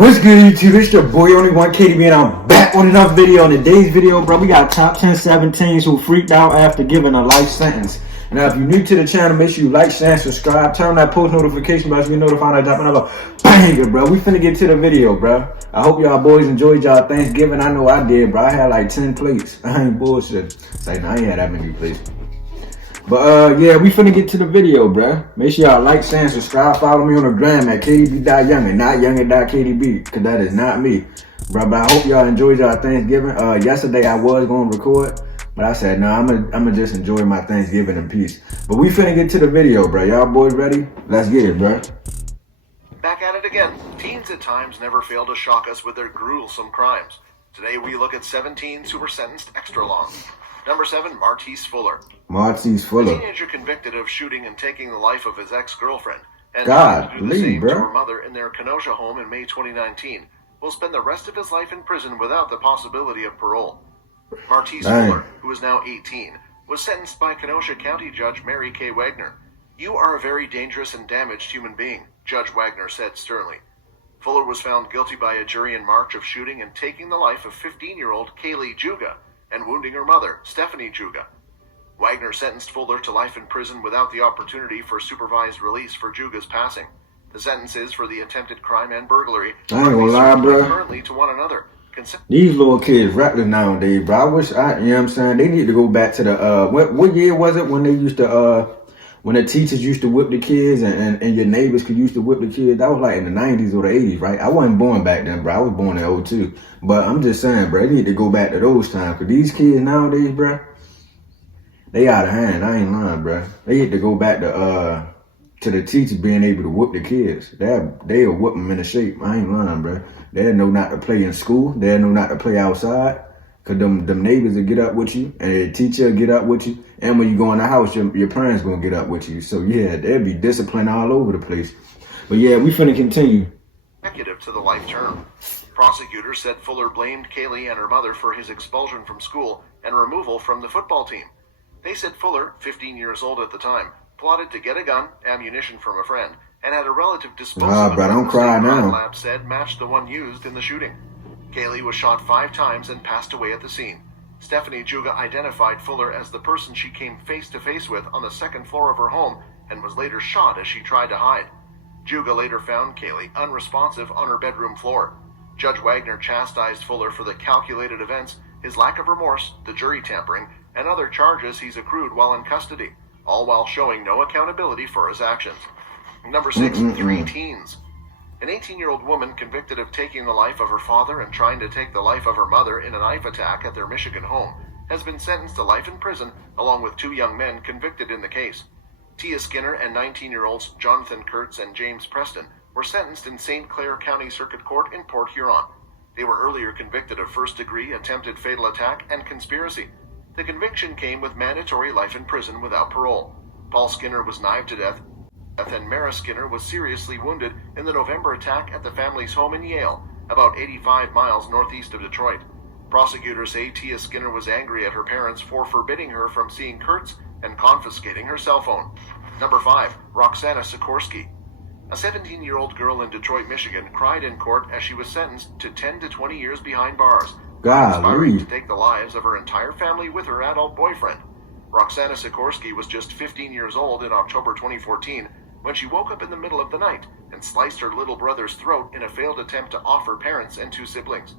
What's good, YouTube? It's your boy Only One KDB, and I'm back with another video. In today's video, bro, we got top 10 17s who freaked out after giving a life sentence. Now, if you're new to the channel, make sure you like, share, and subscribe. Turn on that post notification bell so you get notified when I drop another banger, bro. We finna get to the video, bro. I hope y'all boys enjoyed y'all Thanksgiving. I know I did, bro. I had like 10 plates. I ain't bullshit. It's like, nah, I ain't had that many plates. But yeah, we finna get to the video, bruh. Make sure y'all like, share, and subscribe. Follow me on the gram at KDB.Youngin, not Youngin.KDB, because that is not me. But I hope y'all enjoyed y'all Thanksgiving. Yesterday I was gonna record, but I said, nah, I'ma just enjoy my Thanksgiving in peace. But we finna get to the video, bruh. Y'all boys ready? Let's get it, bruh. Back at it again. Teens at times never fail to shock us with their gruesome crimes. Today we look at 7 teens who were sentenced extra long. Number 7, Martise Fuller. Martise A Fuller. teenager convicted of shooting and taking the life of his ex-girlfriend and God, trying to do the same bro. to her mother in their Kenosha home in May 2019 will spend the rest of his life in prison without the possibility of parole. Martise Fuller, who is now 18, was sentenced by Kenosha County Judge Mary K. Wagner. "You are a very dangerous and damaged human being," Judge Wagner said sternly. Fuller was found guilty by a jury in March of shooting and taking the life of 15-year-old Kaylee Juga and wounding her mother, Stephanie Juga. Wagner sentenced Fuller to life in prison without the opportunity for supervised release for Juga's passing. The sentences for the attempted crime and burglary I ain't gonna lie, bro. currently to one another. These little kids reckless nowadays, bro. I wish you know what I'm saying? They need to go back to the what year was it when they used to when the teachers used to whip the kids and your neighbors could used to whip the kids? That was like in the 90s or the 80s, right? I wasn't born back then, bro. I was born in 02. But I'm just saying, bro, they need to go back to those times. Because these kids nowadays, bro, they out of hand. I ain't lying, bro. They need to go back to the teachers being able to whoop the kids. They'll whoop them into shape. I ain't lying, bro. They'll know not to play in school. They'll know not to play outside. Cause them neighbors will get up with you, and the teacher will get up with you, and when you go in the house, your parents gonna get up with you. So yeah, there'll be discipline all over the place. But yeah, we finna continue. Consecutive to the life term. Prosecutors said Fuller blamed Kaylee and her mother for his expulsion from school and removal from the football team. They said Fuller, 15 years old at the time, plotted to get a gun, ammunition from a friend, and had a relative disposable bro, don't cry now. Lab said matched the one used in the shooting. Kaylee was shot 5 times and passed away at the scene. Stephanie Juga identified Fuller as the person she came face-to-face with on the 2nd floor of her home and was later shot as she tried to hide. Juga later found Kaylee unresponsive on her bedroom floor. Judge Wagner chastised Fuller for the calculated events, his lack of remorse, the jury tampering, and other charges he's accrued while in custody, all while showing no accountability for his actions. Number 6, 3 teens. An 18-year-old woman convicted of taking the life of her father and trying to take the life of her mother in a knife attack at their Michigan home has been sentenced to life in prison along with 2 young men convicted in the case. Tia Skinner and 19-year-olds Jonathan Kurtz and James Preston were sentenced in St. Clair County Circuit Court in Port Huron. They were earlier convicted of first-degree attempted fatal attack and conspiracy. The conviction came with mandatory life in prison without parole. Paul Skinner was knifed to death, and Mara Skinner was seriously wounded in the November attack at the family's home in Yale, about 85 miles northeast of Detroit. Prosecutors say Tia Skinner was angry at her parents for forbidding her from seeing Kurtz and confiscating her cell phone. Number 5, Roxana Sikorsky. A 17-year-old girl in Detroit, Michigan, cried in court as she was sentenced to 10 to 20 years behind bars, conspiring to take the lives of her entire family with her adult boyfriend. Roxana Sikorsky was just 15 years old in October 2014 when she woke up in the middle of the night and sliced her little brother's throat in a failed attempt to off her parents and 2 siblings.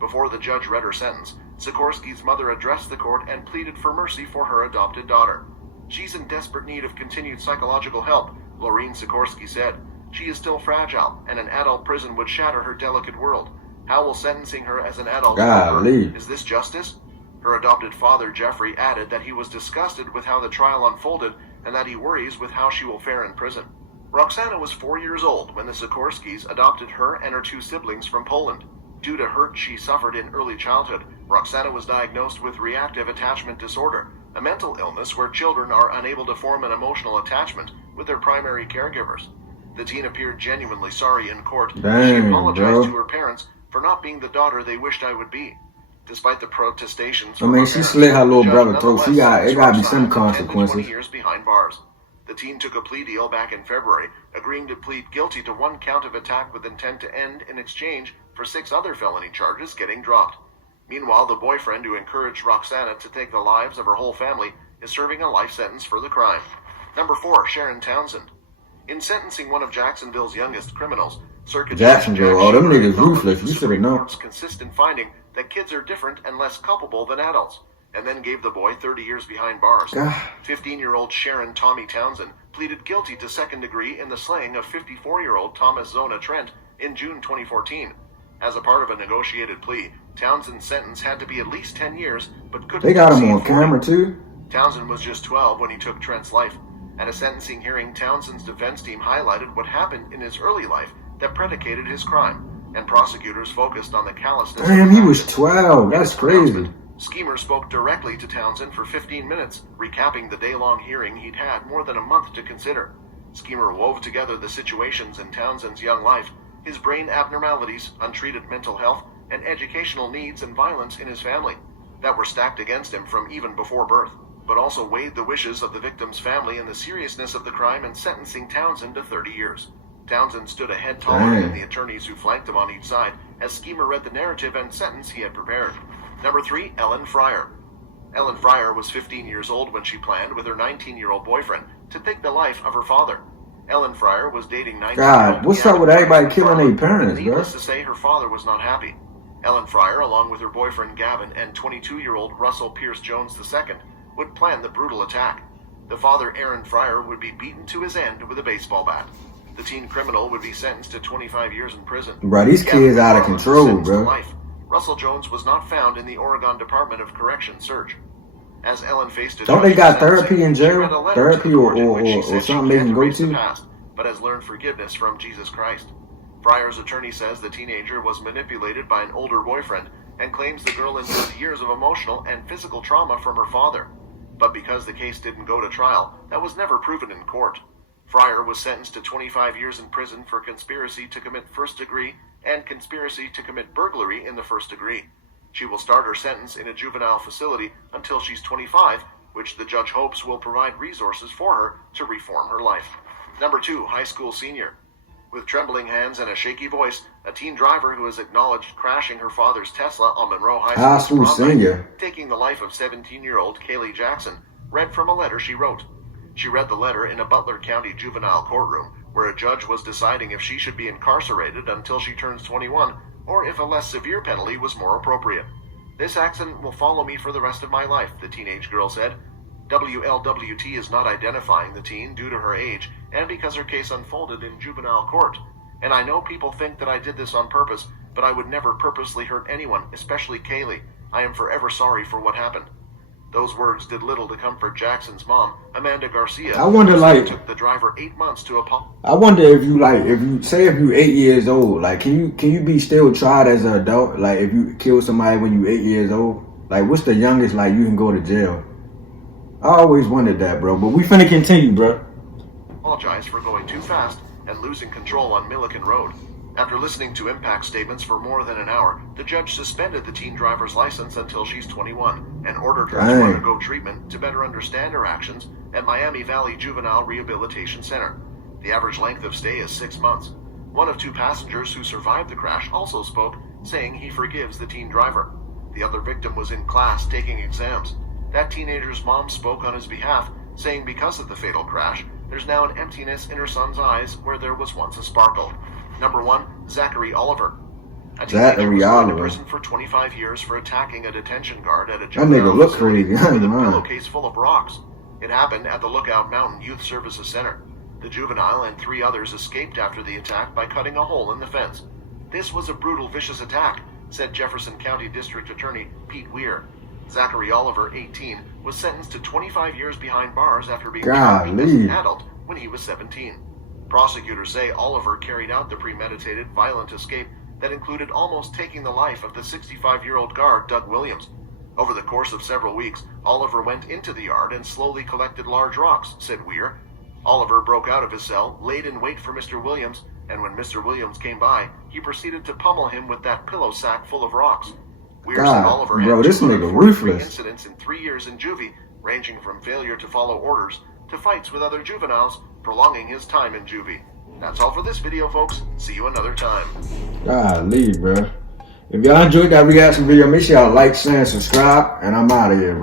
Before the judge read her sentence, Sikorsky's mother addressed the court and pleaded for mercy for her adopted daughter. "She's in desperate need of continued psychological help," Laureen Sikorsky said. "She is still fragile, and an adult prison would shatter her delicate world. How will sentencing her as an adult work? Is this justice?" Her adopted father, Jeffrey, added that he was disgusted with how the trial unfolded and that he worries with how she will fare in prison. Roxana was 4 years old when the Sikorskys adopted her and her 2 siblings from Poland. Due to hurt she suffered in early childhood, Roxana was diagnosed with reactive attachment disorder, a mental illness where children are unable to form an emotional attachment with their primary caregivers. The teen appeared genuinely sorry in court. She apologized to her parents for not being the daughter they wished I would be. Despite the protestations from she slid her little brother throat. It gotta be some consequences. 20 years behind bars. The teen took a plea deal back in February, agreeing to plead guilty to 1 count of attack with intent to end in exchange for 6 other felony charges getting dropped. Meanwhile, the boyfriend who encouraged Roxana to take the lives of her whole family is serving a life sentence for the crime. Number 4, Sharon Townsend. In sentencing one of Jacksonville's youngest criminals, Circuit Jacksonville, oh, them niggas ruthless. You should have known. Consist in finding that kids are different and less culpable than adults, and then gave the boy 30 years behind bars. 15-year-old Sharon Tommy Townsend pleaded guilty to second degree in the slaying of 54-year-old Thomas Zona Trent in June 2014. As a part of a negotiated plea, Townsend's sentence had to be at least 10 years, but couldn't They got him exceed on 40. camera too. Townsend was just 12 when he took Trent's life. At a sentencing hearing, Townsend's defense team highlighted what happened in his early life that predicated his crime, and prosecutors focused on the callousness. Damn, he was 12. That's crazy. Schemer spoke directly to Townsend for 15 minutes, recapping the day-long hearing he'd had more than a month to consider. Schemer wove together the situations in Townsend's young life, his brain abnormalities, untreated mental health, and educational needs and violence in his family that were stacked against him from even before birth, but also weighed the wishes of the victim's family and the seriousness of the crime in sentencing Townsend to 30 years. Townsend stood a head taller than the attorneys who flanked him on each side as Schemer read the narrative and sentence he had prepared. Number 3, Ellen Fryer. Ellen Fryer was 15 years old when she planned, with her 19-year-old boyfriend, to take the life of her father. Ellen Fryer was dating 19-year-old God, what's up with everybody killing their parents, bro? Needless to say, her father was not happy. Ellen Fryer, along with her boyfriend Gavin and 22-year-old Russell Pierce Jones II, would plan the brutal attack. The father, Aaron Fryer, would be beaten to his end with a baseball bat. The teen criminal would be sentenced to 25 years in prison. Bro, these kids out of control, bro. Life. Russell Jones was not found in the Oregon Department of Correction search. As Ellen faced a Don't they got sentencing, therapy in she read jail? a letter Therapy to the or court in which she said something she they can't can go erase the to? past, but has learned forgiveness from Jesus Christ. Fryer's attorney says the teenager was manipulated by an older boyfriend and claims the girl endured years of emotional and physical trauma from her father. But because the case didn't go to trial, that was never proven in court. Fryer was sentenced to 25 years in prison for conspiracy to commit first degree and conspiracy to commit burglary in the first degree. She will start her sentence in a juvenile facility until she's 25, which the judge hopes will provide resources for her to reform her life. Number 2, high school senior. With trembling hands and a shaky voice, a teen driver who has acknowledged crashing her father's Tesla on Monroe High School, taking the life of 17-year-old Kaylee Jackson, read from a letter she wrote. She read the letter in a Butler County juvenile courtroom, where a judge was deciding if she should be incarcerated until she turns 21, or if a less severe penalty was more appropriate. "This accident will follow me for the rest of my life," the teenage girl said. WLWT is not identifying the teen due to her age and because her case unfolded in juvenile court. "And I know people think that I did this on purpose, but I would never purposely hurt anyone, especially Kaylee. I am forever sorry for what happened." Those words did little to comfort Jackson's mom, Amanda Garcia. I wonder, It took the driver 8 months to apologize. I wonder if you if you 8 years old, like can you be still tried as an adult? Like if you kill somebody when you 8 years old, like what's the youngest like you can go to jail? I always wondered that, bro. But we finna continue, bro. Apologize for going too fast and losing control on Milliken Road. After listening to impact statements for more than an hour, the judge suspended the teen driver's license until she's 21 and ordered her to undergo treatment to better understand her actions at Miami Valley Juvenile Rehabilitation Center. The average length of stay is 6 months. One of 2 passengers who survived the crash also spoke, saying he forgives the teen driver. The other victim was in class taking exams. That teenager's mom spoke on his behalf, saying because of the fatal crash, there's now an emptiness in her son's eyes where there was once a sparkle. Number 1, Zachary Oliver. A teenager was thrown in prison for 25 years for attacking a detention guard at a juvenile facility with a pillowcase full of rocks. It happened at the Lookout Mountain Youth Services Center. The juvenile and 3 others escaped after the attack by cutting a hole in the fence. "This was a brutal, vicious attack," said Jefferson County District Attorney Pete Weir. Zachary Oliver, 18, was sentenced to 25 years behind bars after being charged as an adult when he was 17. Prosecutors say Oliver carried out the premeditated, violent escape that included almost taking the life of the 65-year-old guard, Doug Williams. Over the course of several weeks, Oliver went into the yard and slowly collected large rocks, said Weir. Oliver broke out of his cell, laid in wait for Mr. Williams, and when Mr. Williams came by, he proceeded to pummel him with that pillow sack full of rocks. Weir said Oliver had 243 incidents in 3 years in juvie, ranging from failure to follow orders, to fights with other juveniles, prolonging his time in juvie. That's all for this video, folks. See you another time. Golly, bro. If y'all enjoyed that reaction video, make sure y'all like, share, and subscribe. And I'm out of here, bro.